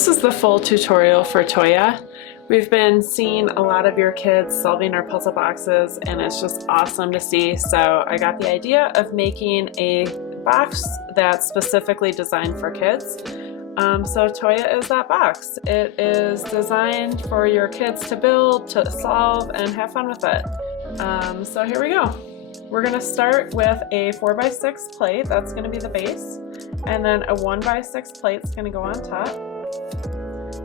This is the full tutorial for TOYA. We've been seeing a lot of your kids solving our puzzle boxes and it's just awesome to see. So I got the idea of making a box that's specifically designed for kids. So TOYA is that box. It is designed for your kids to build, to solve, and have fun with it. So here we go. We're going to start with a 4x6 plate. That's going to be the base. And then a 1x6 plate is going to go on top.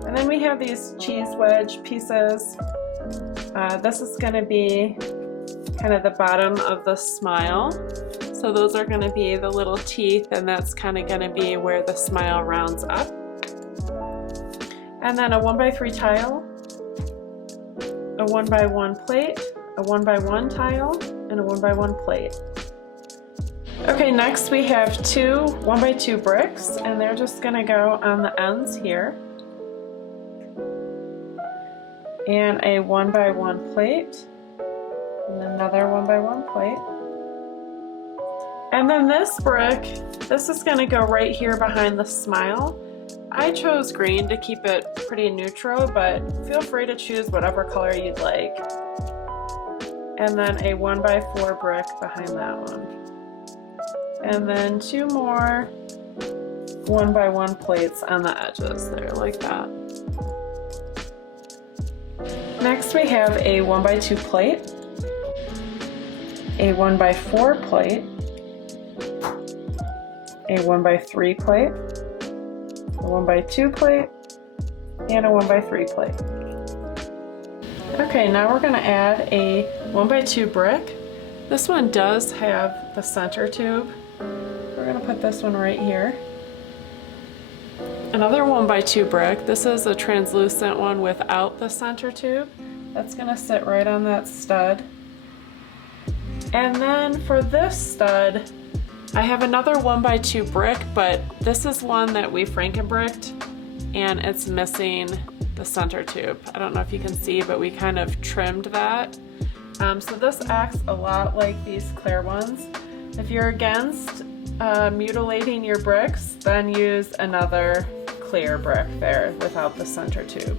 And then we have these cheese wedge pieces. This is going to be kind of the bottom of the smile. So those are going to be the little teeth, and that's kind of going to be where the smile rounds up. And then a 1x3 tile, a 1x1 plate, a 1x1 tile, and a 1x1 plate. Okay, next we have two 1x2 bricks, and they're just going to go on the ends here. And a 1x1 plate, and another 1x1 plate. And then this brick, this is going to go right here behind the smile. I chose green to keep it pretty neutral, but feel free to choose whatever color you'd like. And then a 1x4 brick behind that one. And then two more 1x1 plates on the edges there, like that. Next we have a 1x2 plate, a 1x4 plate, a 1x3 plate, a 1x2 plate, and a 1x3 plate. Okay, now we're going to add a 1x2 brick. This one does have the center tube. We're going to put this one right here. Another 1x2 brick. This is a translucent one without the center tube. That's going to sit right on that stud. And then for this stud, I have another 1x2 brick, but this is one that we Franken-bricked and it's missing the center tube. I don't know if you can see, but we kind of trimmed that. So this acts a lot like these clear ones. If you're against mutilating your bricks, then use another clear brick there without the center tube.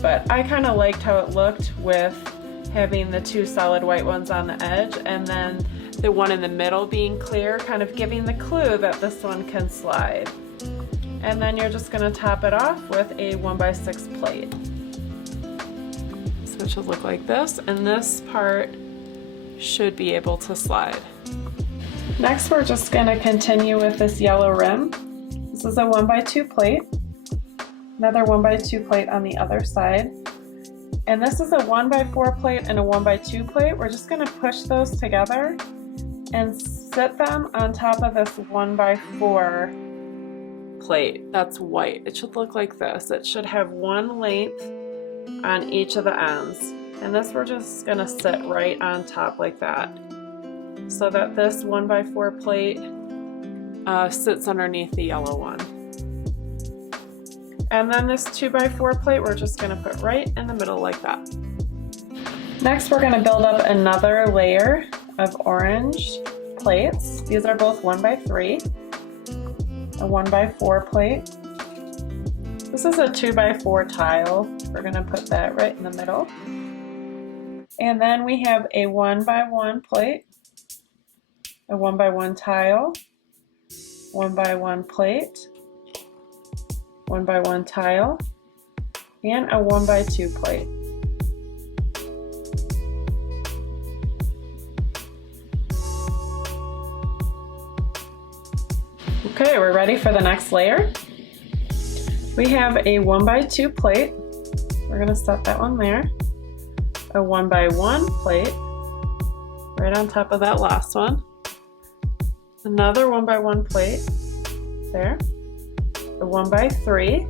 But I kind of liked how it looked with having the two solid white ones on the edge and then the one in the middle being clear, kind of giving the clue that this one can slide. And then you're just going to top it off with a 1x6 plate. So it should look like this, and this part should be able to slide. Next we're just going to continue with this yellow rim. This is a 1x2 plate, another 1x2 plate on the other side. And this is a 1x4 plate and a 1x2 plate. We're just going to push those together and sit them on top of this 1x4 plate that's white. It should look like this. It should have one length on each of the ends. And this we're just going to sit right on top like that, so that this 1x4 plate sits underneath the yellow one. And then this 2x4 plate we're just going to put right in the middle like that. Next we're going to build up another layer of orange plates. These are both 1x3, a 1x4 plate. This is a 2x4 tile. We're going to put that right in the middle. And then we have a 1x1 plate, a 1x1 tile, 1x1 plate, 1x1 tile, and a 1x2 plate. Okay, we're ready for the next layer. We have a 1x2 plate. We're going to set that one there. A 1x1 plate right on top of that last one. Another 1x1 plate there. A 1x3.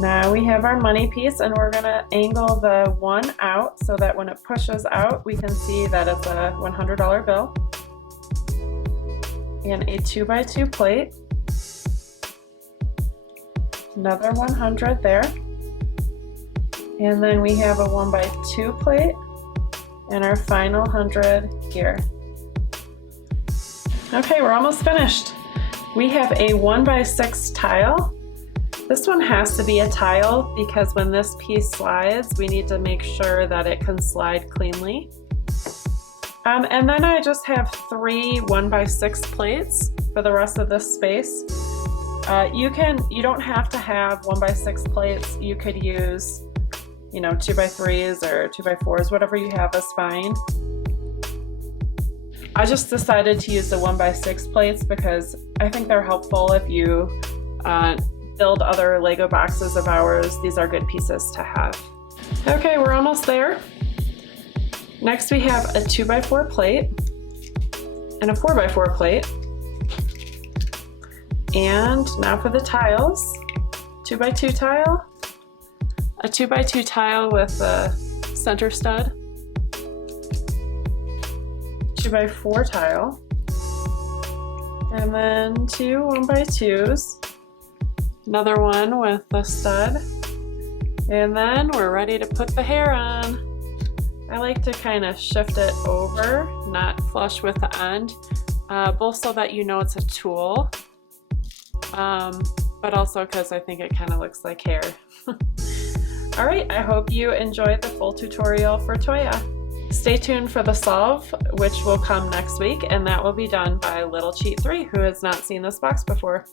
Now we have our money piece, and we're going to angle the one out so that when it pushes out we can see that it's a $100 bill. And a 2x2 plate, another 100 there, and then we have a 1x2 plate and our final 100 here. Okay, we're almost finished. We have a 1x6 tile. This one has to be a tile because when this piece slides, we need to make sure that it can slide cleanly. And then I just have 3 1x6 plates for the rest of this space. You don't have to have 1x6 plates. You could use, 2x3s or 2x4s, whatever you have is fine. I just decided to use the 1x6 plates because I think they're helpful if you build other Lego boxes of ours. These are good pieces to have. Okay, we're almost there. Next we have a 2x4 plate and a 4x4 plate. And now for the tiles. 2x2 tile, a 2x2 tile with a center stud, 2x4 tile, and then 2 1x2s, another one with a stud, and then we're ready to put the hair on. I like to kind of shift it over, not flush with the end, both so that you know it's a tool, but also because I think it kind of looks like hair. Alright, I hope you enjoyed the full tutorial for TOYA. Stay tuned for the solve, which will come next week, and that will be done by Little Cheat 3, who has not seen this box before.